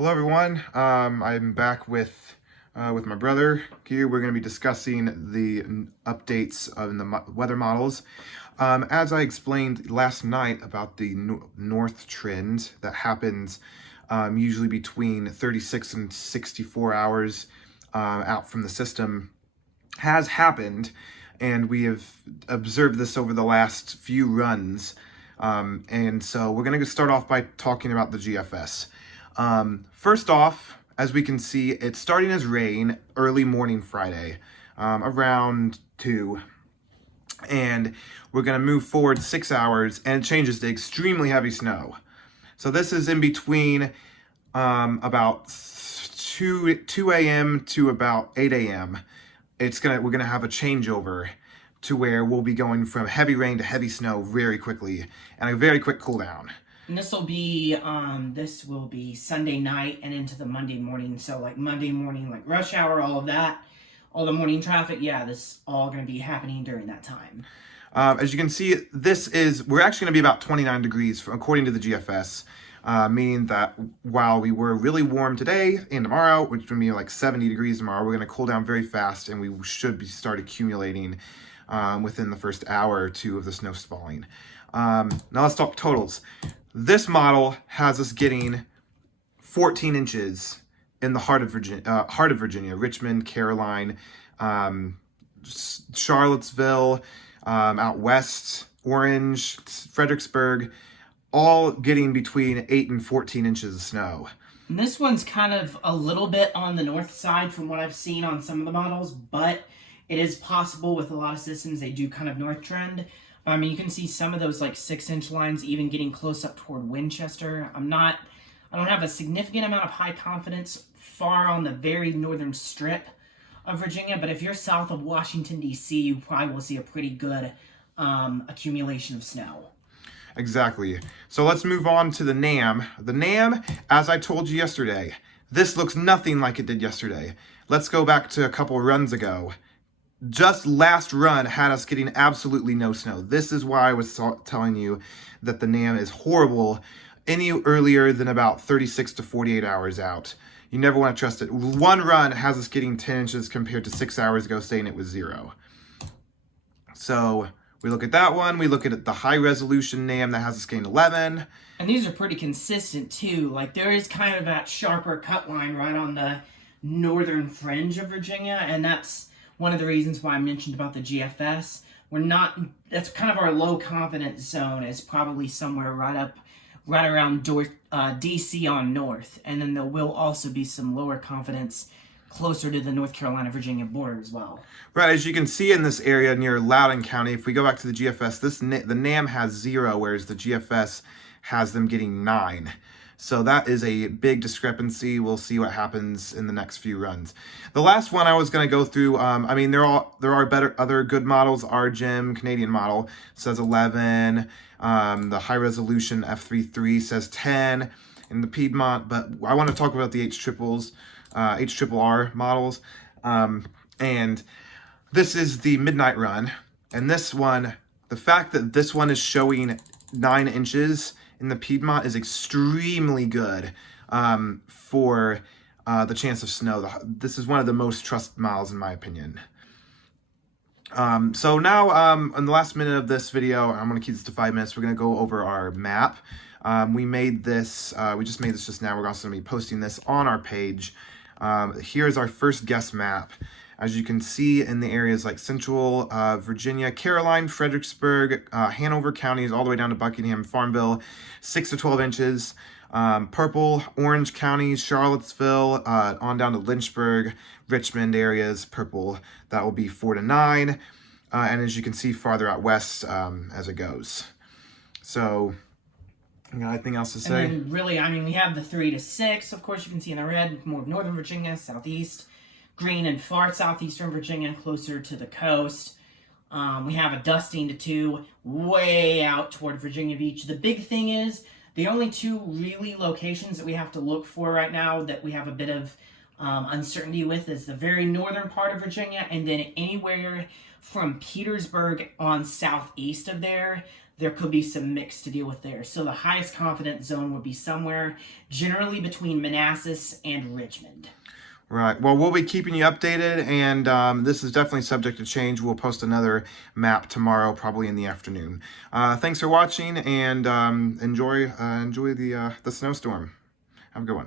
Hello everyone, I'm back with my brother here. We're going to be discussing the updates in the weather models. As I explained last night about the north trend that happens usually between 36 and 64 hours out from the system has happened, and we have observed this over the last few runs. And so we're going to start off by talking about the GFS. First off, as we can see, it's starting as rain early morning Friday, around 2. And we're going to move forward 6 hours, and it changes to extremely heavy snow. So this is in between about 2 a.m. to about 8 a.m. We're gonna have a changeover to where we'll be going from heavy rain to heavy snow very quickly, and a very quick cool down. And this will be Sunday night and into the Monday morning. So like Monday morning, like rush hour, all of that, all the morning traffic. Yeah, this is all going to be happening during that time. As you can see, we're actually going to be about 29 degrees according to the GFS, meaning that while we were really warm today and tomorrow, which would be like 70 degrees tomorrow, we're going to cool down very fast, and we should start accumulating within the first hour or two of the snow falling. Now let's talk totals. This model has us getting 14 inches in the heart of Virginia, Richmond, Caroline, Charlottesville, out west, Orange, Fredericksburg, all getting between 8 and 14 inches of snow. And this one's kind of a little bit on the north side from what I've seen on some of the models, but it is possible with a lot of systems they do kind of north trend. I mean, you can see some of those like 6-inch lines even getting close up toward Winchester. I don't have a significant amount of high confidence far on the very northern strip of Virginia, but if you're south of Washington, D.C., you probably will see a pretty good accumulation of snow. Exactly. So let's move on to the NAM. The NAM, as I told you yesterday, this looks nothing like it did yesterday. Let's go back to a couple runs ago. Just last run had us getting absolutely no snow. This is why I was telling you that the NAM is horrible any earlier than about 36 to 48 hours out. You never want to trust it. One run has us getting 10 inches compared to 6 hours ago saying it was 0. So we look at that one. We look at the high resolution NAM that has us getting 11. And these are pretty consistent too. Like there is kind of that sharper cut line right on the northern fringe of Virginia, and that's one of the reasons why I mentioned about the GFS. That's kind of our low confidence zone, is probably somewhere right around DC on north. And then there will also be some lower confidence closer to the North Carolina-Virginia border as well. Right, as you can see in this area near Loudoun County, if we go back to the GFS, the NAM has 0, whereas the GFS has them getting 9. So that is a big discrepancy. We'll see what happens in the next few runs. The last one I was going to go through, I mean, there are other good models. Our Canadian model says 11. The high resolution F33 says 10 in the Piedmont, but I want to talk about the HRRR models. And this is the midnight run. And this one, the fact that this one is showing 9 inches in the Piedmont is extremely good for the chance of snow. This is one of the most trusted miles in my opinion. So now in the last minute of this video, I'm going to keep this to 5 minutes. We're going to go over our map. We just made this just now. We're also going to be posting this on our page. Here's our first guess map. As you can see in the areas like Central Virginia, Caroline, Fredericksburg, Hanover counties, all the way down to Buckingham, Farmville, 6 to 12 inches. Purple, Orange counties, Charlottesville, on down to Lynchburg, Richmond areas, purple, that will be 4 to 9. And as you can see farther out west as it goes. So, you got anything else to say? And then really, I mean, we have the 3 to 6, of course, you can see in the red, more of Northern Virginia, southeast. Green and far southeastern Virginia, closer to the coast. We have a dusting to 2, way out toward Virginia Beach. The big thing is, the only 2 really locations that we have to look for right now that we have a bit of uncertainty with is the very northern part of Virginia, and then anywhere from Petersburg on southeast of there. there could be some mix to deal with there. So the highest confidence zone would be somewhere generally between Manassas and Richmond. Right. Well, we'll be keeping you updated, and this is definitely subject to change. We'll post another map tomorrow, probably in the afternoon. Thanks for watching, and enjoy the snowstorm. Have a good one.